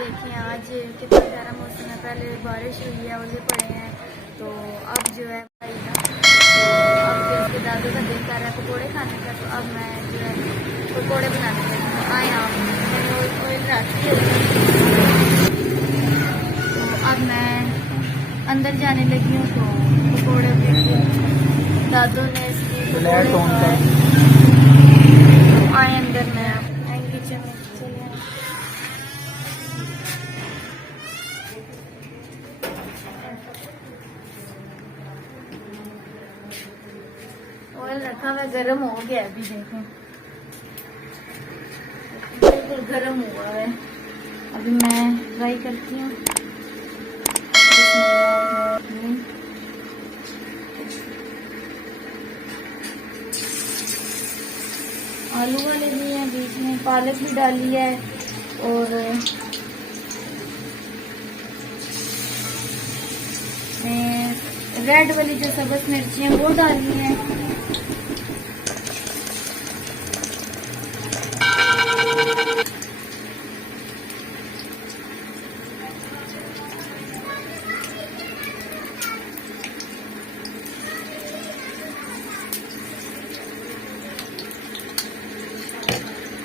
देखें आज कितना प्यारा मौसम है। पहले बारिश हुई है, ओले पड़े हैं, तो अब जो है भाई ना, तो अब फिर उसके दादू का दिल कर रहा है पकौड़े खाने का। तो अब मैं जो है पकौड़े बनाने लगी हूँ। आए आप, मैंने ऑयल रखी है। तो अब मैं अंदर जाने लगी हूँ, तो पकौड़े दादू ने इसकी आए अंदर में किचन में चले आए। ऑयल रखा हुआ गर्म हो गया, अभी देखें बिल्कुल गर्म हुआ है। अभी मैं फ्राई करती हूँ। आलू वाले भी हैं, बीच में पालक भी डाली है और रेड वाली जो सब्ज मिर्ची हैं वो डाली हैं।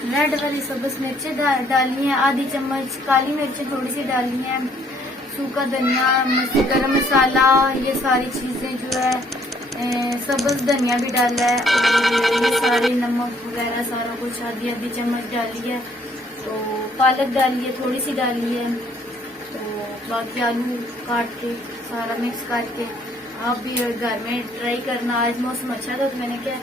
रेड वाली सब्ज मिर्चें डाली हैं, आधी चम्मच काली मिर्चें थोड़ी सी डाली हैं, सूखा धनिया, गरम मसाला, ये सारी चीज़ें जो है, सब्ज धनिया भी डाला है और ये सारे नमक वगैरह सारा कुछ आधी आधी चम्मच डाली है। तो पालक डाली है, थोड़ी सी डाली है। तो बाकी आलू काट के सारा मिक्स करके आप भी घर में ट्राई करना। आज मौसम अच्छा था तो मैंने क्या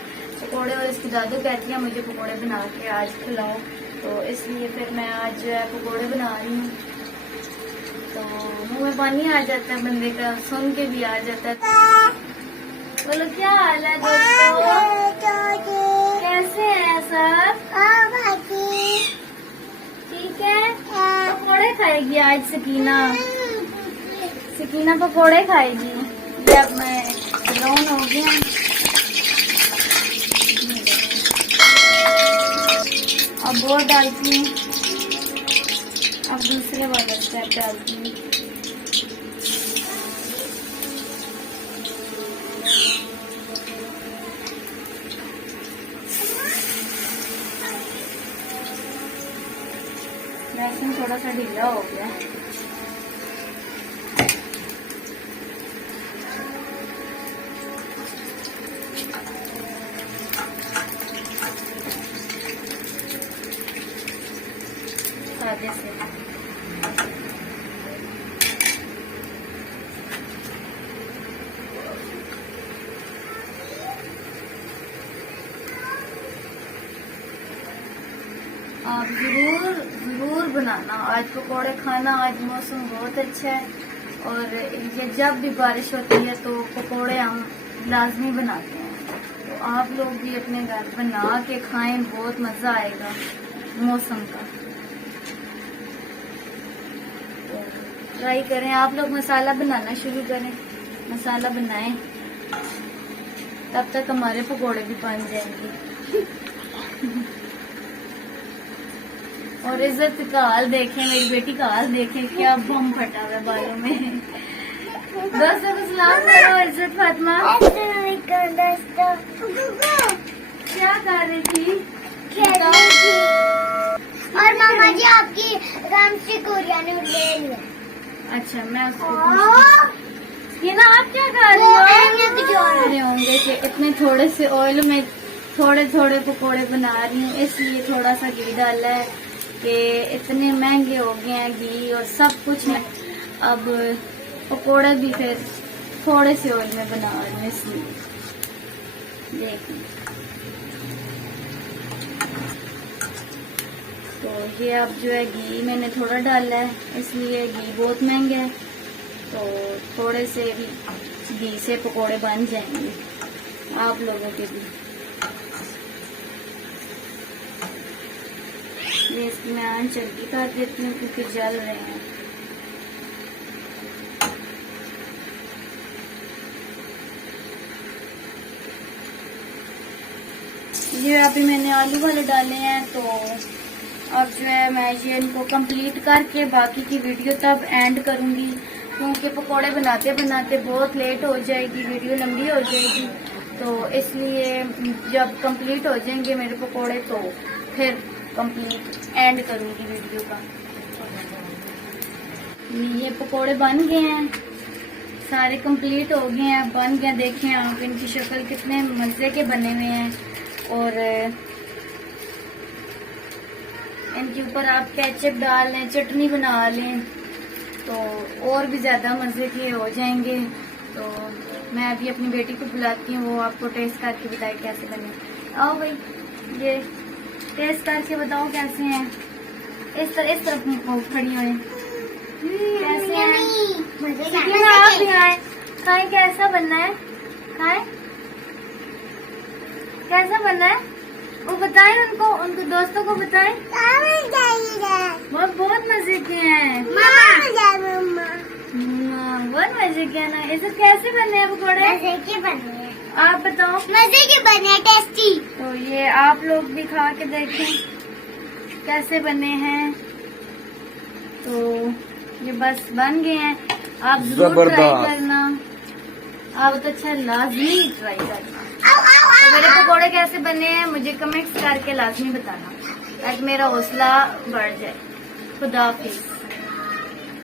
पकौड़े, और इसकी दादू कहती है मुझे पकौड़े बना के आज खिलाओ, तो इसलिए फिर मैं आज जो है पकौड़े बना रही हूँ। तो मुंह में पानी आ जाता है बंदे का, सुन के भी आ जाता है। बोलो क्या हाल है दोस्तों, कैसे हैं सब? ठीक है। पकौड़े खाएगी आज सकीना, सकीना पकौड़े खाएगी। ये अब मैं ब्राउन हो गया, अब वो डालती हूँ, अब दूसरे वाला स्टेप डालती हूँ। लहसुन थोड़ा सा ढीला हो गया। सादे से आप जरूर बनाना आज पकौड़े खाना। आज मौसम बहुत अच्छा है और ये जब भी बारिश होती है तो पकौड़े हम लाजमी बनाते हैं। तो आप लोग भी अपने घर बना के खाएं, बहुत मजा आएगा मौसम का। तो ट्राई करें आप लोग, मसाला बनाना शुरू करें, मसाला बनाएं, तब तक हमारे पकौड़े भी बन जाएंगे। और इज्जत का हाल देखें, मेरी बेटी का हाल देखें, क्या बम फटा हुआ है बालों में। दोस्तों को सलाम करो, इज्जत फातिमा। क्या कर रही थी? और मामा जी आपकी राम से कोरिया ने ले लिया। अच्छा, मैं उसको ये ना, आप क्या कर रही हो? होंगे कि इतने थोड़े से ऑयल में थोड़े थोड़े पकोड़े बना रही हूँ, इसलिए थोड़ा सा घी डाला है कि इतने महंगे हो गए हैं घी और सब कुछ है। अब पकोड़े भी फिर थोड़े से ऑयल में बना रही हूँ, इसलिए देखिए। तो ये अब जो है घी मैंने थोड़ा डाला है, इसलिए घी बहुत महंगा है, तो थोड़े से भी घी से पकोड़े बन जाएंगे आप लोगों के भी। ये इसकी मैं आंच हल्की कर देती हूँ क्योंकि जल रहे हैं। ये अभी मैंने आलू वाले डाले हैं, तो अब जो है मैं ये इनको कंप्लीट करके बाकी की वीडियो तब एंड करूंगी, क्योंकि पकोड़े बनाते बनाते बहुत लेट हो जाएगी, वीडियो लंबी हो जाएगी। तो इसलिए जब कंप्लीट हो जाएंगे मेरे पकोड़े तो फिर कंप्लीट एंड करूंगी वीडियो का। ये पकोड़े बन गए हैं, सारे कंप्लीट हो गए हैं, बन गए। देखें आप इनकी शक्ल कितने मजे के बने हुए हैं, और इनके ऊपर आप केचप डाल लें, चटनी बना लें तो और भी ज्यादा मजे के हो जाएंगे। तो मैं अभी अपनी बेटी को बुलाती हूँ, वो आपको टेस्ट करके बताए कैसे बने। आओ भाई, ये टेस्ट करके बताओ कैसे हैं। इस तरफ को खड़ी हुए कैसे हैं? सीखिए, आप भी आए, खाएं कैसा बनना है, खाएं कैसा बनना है वो बताएं, उनको दोस्तों को बताएं। वो बहुत मजे के हैं, बहुत मजे के हैं ना। इसे कैसे बनने हैं पकौड़े? मजे के बने हैं। आप बताओ। मजे के बने हैं, टेस्टी। तो ये आप लोग भी खा के देखें कैसे बने हैं। तो ये बस बन गए हैं, आप जरूर ट्राई करना, आप तो अच्छा लाजमी ट्राई करना। तो मेरे पकौड़े कैसे बने हैं मुझे कमेंट्स करके लाजमी बताना, ताकि मेरा हौसला बढ़ जाए। खुदा हाफिज।